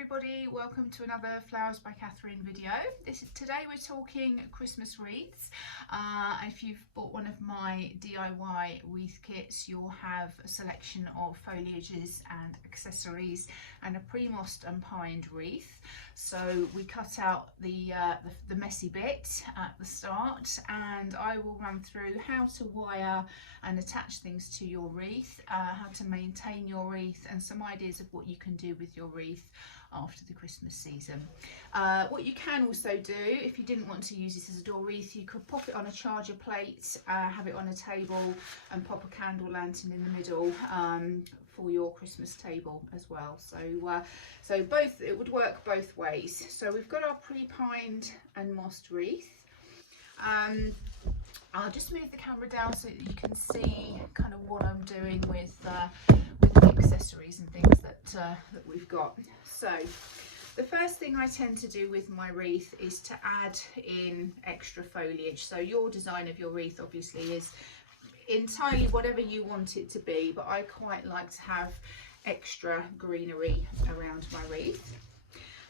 everybody, welcome to another Flowers by Catherine video. Today we're talking Christmas wreaths. If you've bought one of my DIY wreath kits, you'll have a selection of foliages and accessories and a pre-mossed and pined wreath. So we cut out the messy bit at the start, and I will run through how to wire and attach things to your wreath, how to maintain your wreath, and some ideas of what you can do with your wreath after the Christmas season. What you can also do, if you didn't want to use this as a door wreath, you could pop it on a charger plate, have it on a table, and pop a candle lantern in the middle for your Christmas table as well. So both, it would work both ways. So we've got our pre-pined and mossed wreath. I'll just move the camera down so that you can see kind of what I'm doing with the accessories and things that we've got. So the first thing I tend to do with my wreath is to add in extra foliage. So your design of your wreath obviously is entirely whatever you want it to be, but I quite like to have extra greenery around my wreath.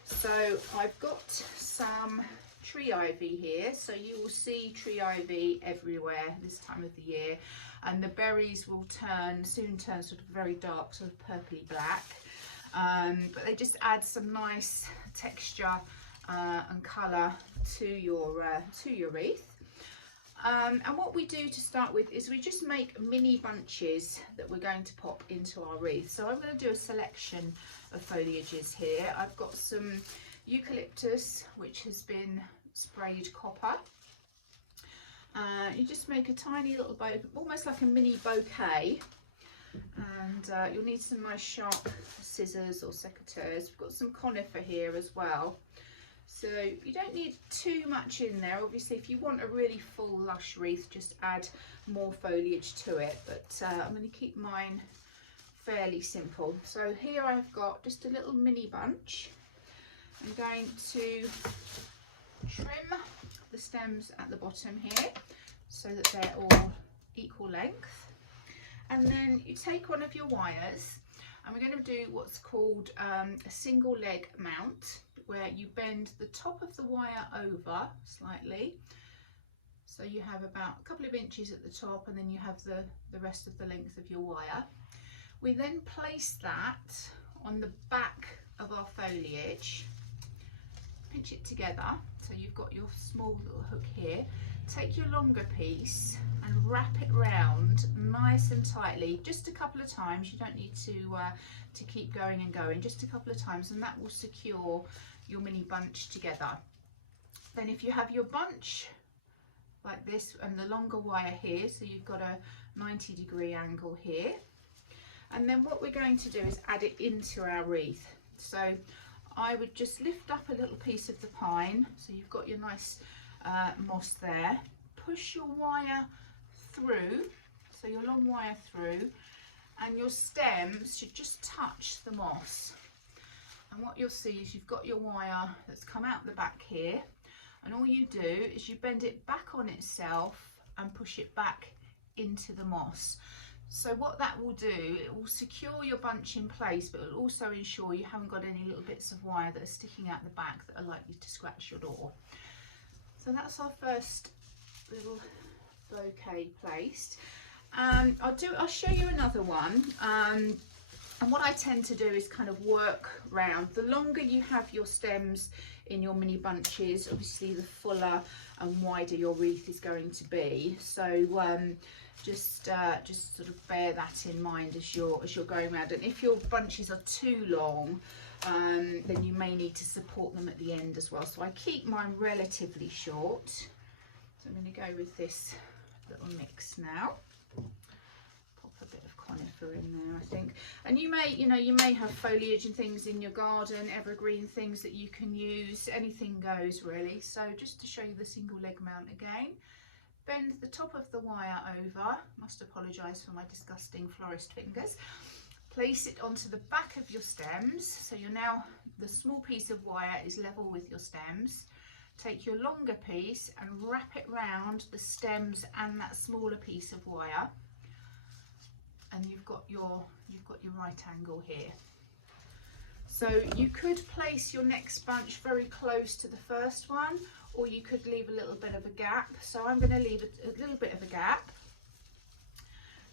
So I've got some tree ivy here, so you will see tree ivy everywhere this time of the year, and the berries will soon turn sort of very dark, sort of purpley black, but they just add some nice texture and colour to your wreath. And what we do to start with is we just make mini bunches that we're going to pop into our wreath. So I'm going to do a selection of foliages here. I've got some eucalyptus which has been sprayed copper. You just make a tiny little bow, almost like a mini bouquet, and you'll need some nice sharp scissors or secateurs. We've got some conifer here as well, so you don't need too much in there. Obviously if you want a really full lush wreath, just add more foliage to it, but I'm going to keep mine fairly simple. So here I've got just a little mini bunch. I'm going to trim the stems at the bottom here so that they're all equal length, and then you take one of your wires, and we're going to do what's called a single leg mount, where you bend the top of the wire over slightly, so you have about a couple of inches at the top, and then you have the rest of the length of your wire. We then place that on the back of our foliage, pinch it together so you've got your small little hook here. Take your longer piece and wrap it round nice and tightly, just a couple of times. You don't need to keep going and going, just a couple of times, and that will secure your mini bunch together. Then if you have your bunch like this and the longer wire here, so you've got a 90-degree angle here, and then what we're going to do is add it into our wreath. So I would just lift up a little piece of the pine, so you've got your nice moss there, push your wire through, so your long wire through, and your stems should just touch the moss. And what you'll see is you've got your wire that's come out the back here, and all you do is you bend it back on itself and push it back into the moss. So what that will do, it will secure your bunch in place, but it will also ensure you haven't got any little bits of wire that are sticking out the back that are likely to scratch your door. So that's our first little bouquet placed. I'll show you another one. And what I tend to do is kind of work round. The longer you have your stems in your mini bunches, obviously the fuller and wider your wreath is going to be. So just sort of bear that in mind as you're going around. And if your bunches are too long, then you may need to support them at the end as well. So I keep mine relatively short. So I'm going to go with this little mix now. Pop a bit of conifer in there, I think. And you may have foliage and things in your garden, evergreen things that you can use. Anything goes really. So just to show you the single leg mount again. Bend the top of the wire over, must apologise for my disgusting florist fingers. Place it onto the back of your stems, so you're now, the small piece of wire is level with your stems. Take your longer piece and wrap it round the stems and that smaller piece of wire, and you've got your right angle here. So you could place your next bunch very close to the first one, or you could leave a little bit of a gap. So I'm going to leave a little bit of a gap.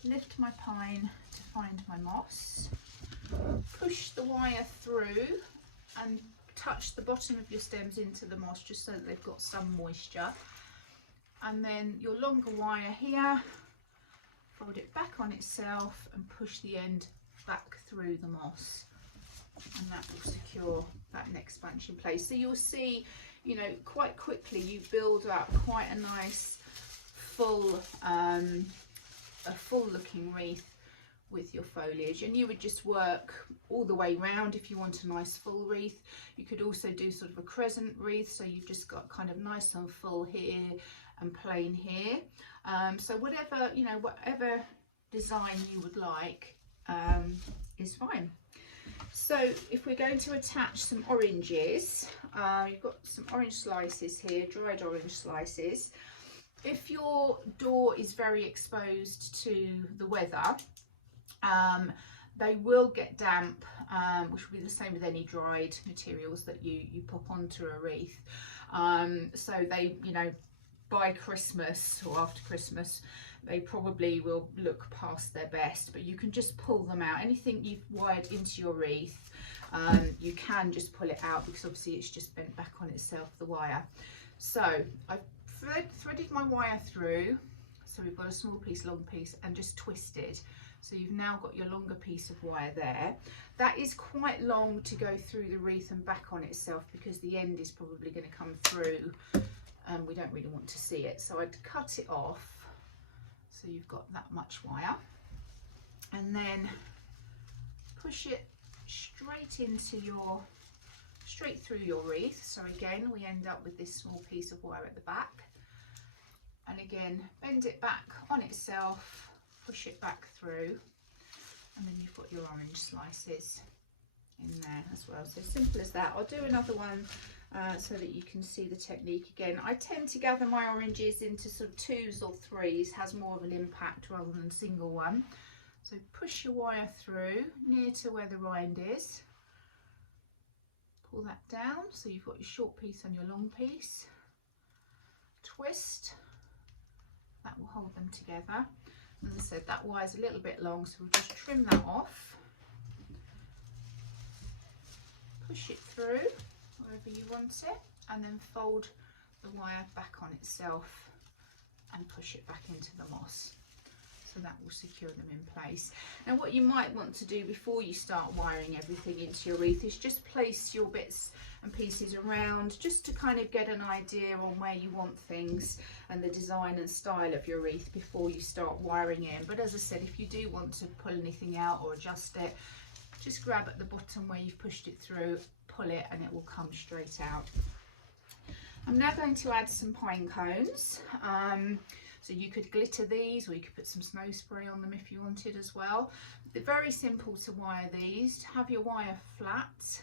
Lift my pine to find my moss. Push the wire through and touch the bottom of your stems into the moss just so that they've got some moisture. And then your longer wire here, fold it back on itself and push the end back through the moss. And that will secure that next bunch in place. So you'll see, you know, quite quickly you build up quite a nice full looking wreath with your foliage. And you would just work all the way round if you want a nice full wreath. You could also do sort of a crescent wreath, so you've just got kind of nice and full here and plain here. So whatever, you know, whatever design you would like is fine. So if we're going to attach some oranges, you've got some orange slices here, dried orange slices. If your door is very exposed to the weather, they will get damp, which will be the same with any dried materials that you pop onto a wreath. So they, you know, by Christmas or after Christmas, they probably will look past their best, but you can just pull them out. Anything you've wired into your wreath, you can just pull it out, because obviously it's just bent back on itself, the wire. So I've threaded my wire through, so we've got a small piece, long piece, and just twisted. So you've now got your longer piece of wire there. That is quite long to go through the wreath and back on itself, because the end is probably going to come through and we don't really want to see it. So I'd cut it off. So you've got that much wire, and then push it straight through your wreath. So again, we end up with this small piece of wire at the back, and again, bend it back on itself, push it back through, and then you've got your orange slices in there as well. So simple as that. I'll do another one so that you can see the technique again. I tend to gather my oranges into sort of 2s or 3s, has more of an impact rather than a single one. So push your wire through near to where the rind is, pull that down so you've got your short piece and your long piece, twist, that will hold them together. As I said, that wire is a little bit long, so we'll just trim that off, push it through wherever you want it, and then fold the wire back on itself and push it back into the moss. So that will secure them in place. Now what you might want to do before you start wiring everything into your wreath is just place your bits and pieces around, just to kind of get an idea on where you want things and the design and style of your wreath before you start wiring in. But as I said, if you do want to pull anything out or adjust it, just grab at the bottom where you've pushed it through, pull it, and it will come straight out. I'm now going to add some pine cones. So you could glitter these, or you could put some snow spray on them if you wanted as well. They're very simple to wire these. To have your wire flat,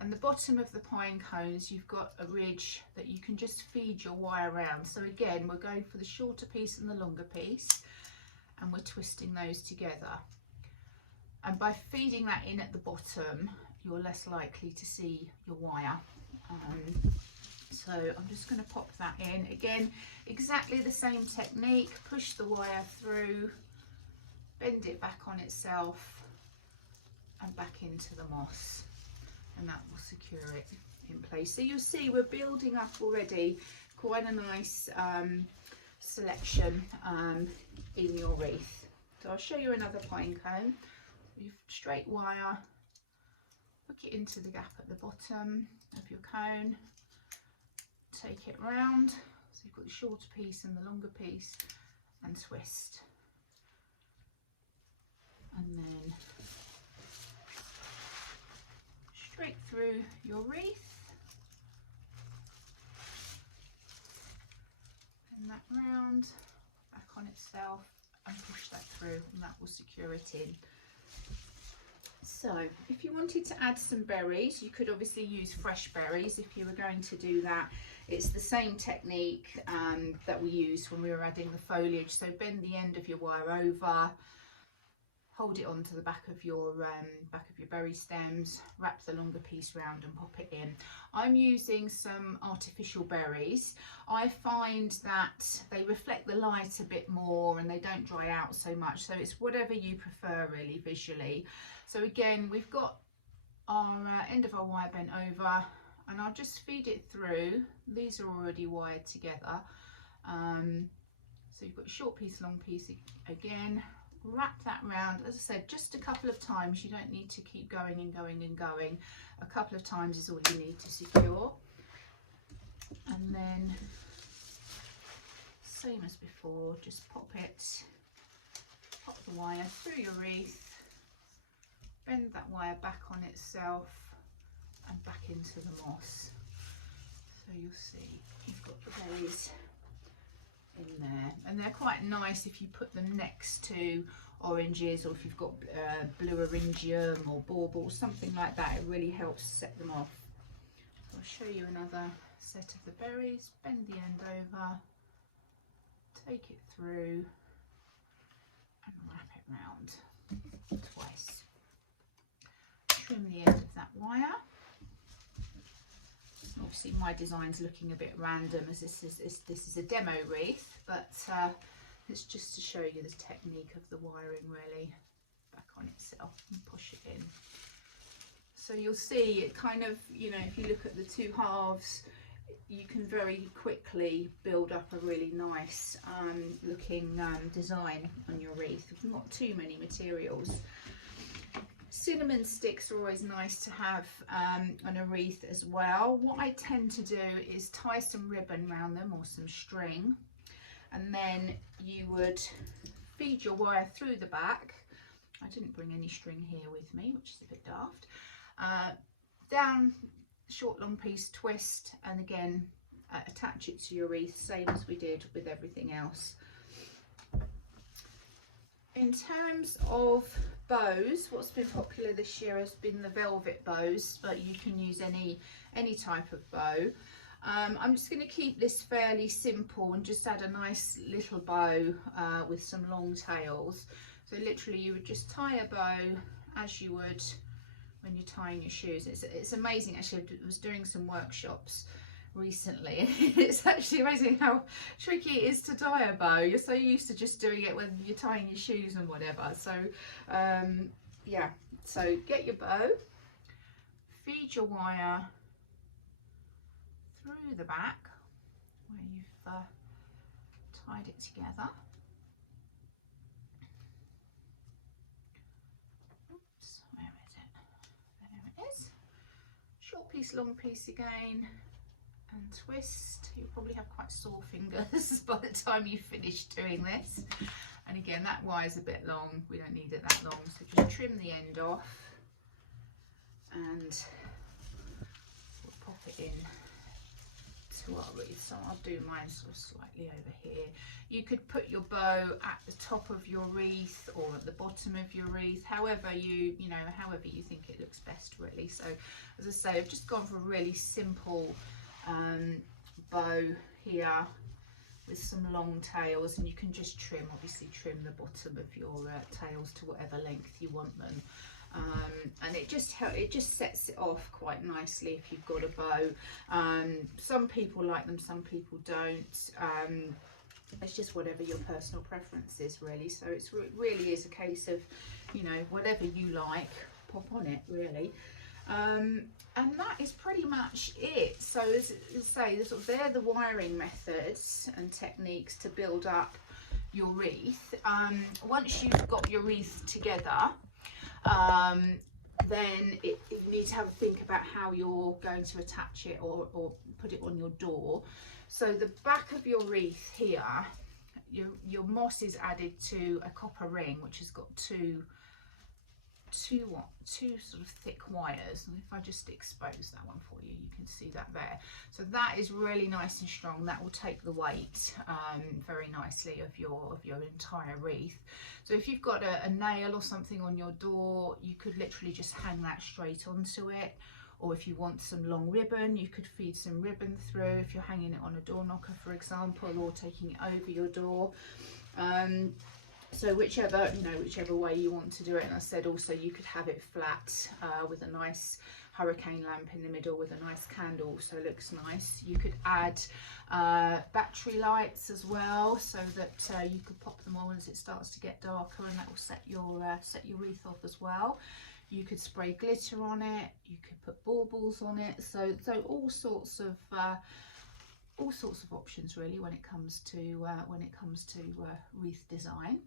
and the bottom of the pine cones, you've got a ridge that you can just feed your wire around. So again, we're going for the shorter piece and the longer piece, and we're twisting those together. And by feeding that in at the bottom, you're less likely to see your wire. So I'm just going to pop that in. Again, exactly the same technique. Push the wire through, bend it back on itself and back into the moss, and that will secure it in place. So you'll see we're building up already quite a nice selection in your wreath. So I'll show you another pine cone. You've straight wire, hook it into the gap at the bottom of your cone, take it round, so you've got the shorter piece and the longer piece, and twist, and then straight through your wreath, and that round, back on itself, and push that through, and that will secure it in. So if you wanted to add some berries, you could obviously use fresh berries if you were going to do that. It's the same technique that we used when we were adding the foliage. So bend the end of your wire over, hold it onto the back of your berry stems, wrap the longer piece round and pop it in. I'm using some artificial berries. I find that they reflect the light a bit more and they don't dry out so much, so it's whatever you prefer really visually. So again, we've got our end of our wire bent over, and I'll just feed it through. These are already wired together. So you've got a short piece, long piece again. Wrap that round, as I said, just a couple of times. You don't need to keep going and going and going. A couple of times is all you need to secure. And then, same as before, just pop the wire through your wreath, bend that wire back on itself and back into the moss. So you'll see you've got the berries in there, and they're quite nice if you put them next to oranges, or if you've got blue orangium or bauble, something like that. It really helps set them off. So I'll show you another set of the berries. Bend the end over, take it through and wrap it round twice. Trim the end of that wire. Obviously my design's looking a bit random as this is a demo wreath, but it's just to show you the technique of the wiring really back on itself and push it in. So you'll see it kind of, you know, if you look at the two halves, you can very quickly build up a really nice looking design on your wreath. We've not too many materials. Cinnamon sticks are always nice to have on a wreath as well. What I tend to do is tie some ribbon around them or some string, and then you would feed your wire through the back. I didn't bring any string here with me, which is a bit daft. Down, short long piece, twist, and again attach it to your wreath, same as we did with everything else. In terms of bows, what's been popular this year has been the velvet bows, but you can use any type of bow. I'm just going to keep this fairly simple and just add a nice little bow with some long tails. So literally you would just tie a bow as you would when you're tying your shoes. It's amazing actually. I was doing some workshops recently. It's actually amazing how tricky it is to tie a bow. You're so used to just doing it when you're tying your shoes and whatever. So yeah, so get your bow, feed your wire through the back where you've tied it together. Oops, where is it? There it is. Short piece, long piece again, and twist. You'll probably have quite sore fingers by the time you finish doing this. And again, that wire's a bit long. We don't need it that long, so just trim the end off and we'll pop it in to our wreath. So I'll do mine sort of slightly over here. You could put your bow at the top of your wreath or at the bottom of your wreath, however you think it looks best really. So as I say, I've just gone for a really simple bow here with some long tails, and you can just obviously trim the bottom of your tails to whatever length you want them, and it just sets it off quite nicely if you've got a bow. Some people like them, some people don't. It's just whatever your personal preference is really. So it really is a case of, you know, whatever you like, pop on it really. And that is pretty much it. So as I say, they're the wiring methods and techniques to build up your wreath. Once you've got your wreath together, then you need to have a think about how you're going to attach it or put it on your door. So the back of your wreath here, your moss is added to a copper ring which has got two sort of thick wires, and if I just expose that one for you, you can see that there. So that is really nice and strong. That will take the weight very nicely of your entire wreath. So if you've got a nail or something on your door, you could literally just hang that straight onto it. Or if you want some long ribbon, you could feed some ribbon through if you're hanging it on a door knocker, for example, or taking it over your door. So whichever, you know, whichever way you want to do it. And I said also you could have it flat with a nice hurricane lamp in the middle with a nice candle, so it looks nice. You could add battery lights as well, so that you could pop them on as it starts to get darker, and that will set your wreath off as well. You could spray glitter on it, you could put baubles on it, so all sorts of options really when it comes to wreath design.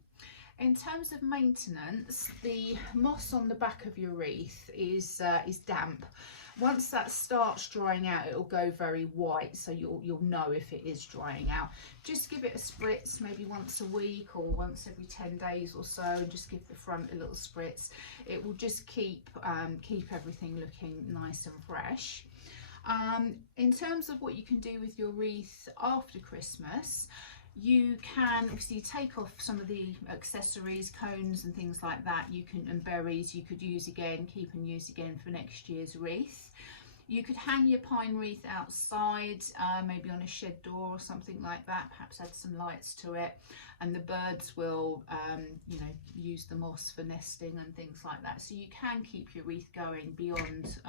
In terms of maintenance, the moss on the back of your wreath is damp. Once that starts drying out, it'll go very white, so you'll know if it is drying out. Just give it a spritz, maybe once a week or once every 10 days or so, and just give the front a little spritz. It will just keep everything looking nice and fresh. In terms of what you can do with your wreath after Christmas, you can obviously take off some of the accessories, cones and things like that. You can, and berries you could use again, keep and use again for next year's wreath. You could hang your pine wreath outside, maybe on a shed door or something like that. Perhaps add some lights to it, and the birds will, you know, use the moss for nesting and things like that. So you can keep your wreath going beyond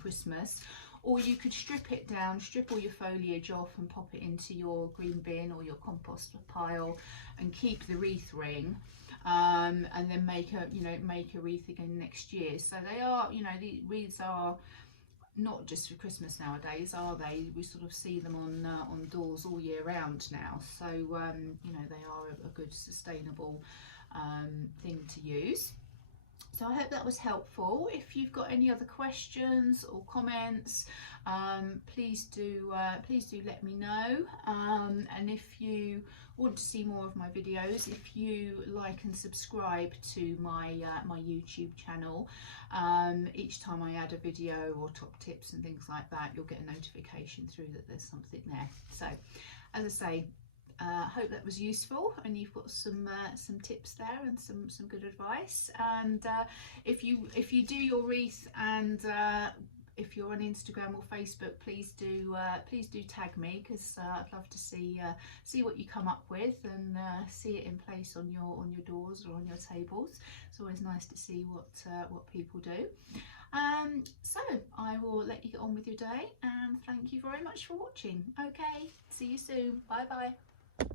Christmas. Or you could strip it down, strip all your foliage off and pop it into your green bin or your compost pile and keep the wreath ring, and then make a wreath again next year. So they are, you know, the wreaths are not just for Christmas nowadays, are they? We sort of see them on doors all year round now. So you know, they are a good sustainable thing to use. So I hope that was helpful. If you've got any other questions or comments, please do let me know. And if you want to see more of my videos, if you like and subscribe to my my YouTube channel, each time I add a video or top tips and things like that, you'll get a notification through that there's something there. So, as I say, hope that was useful and you've got some tips there and some good advice. And if you do your wreath, and if you're on Instagram or Facebook, please do tag me, because I'd love to see what you come up with and see it in place on your doors or on your tables. It's always nice to see what people do. So I will let you get on with your day, and thank you very much for watching. Okay, see you soon. Bye bye.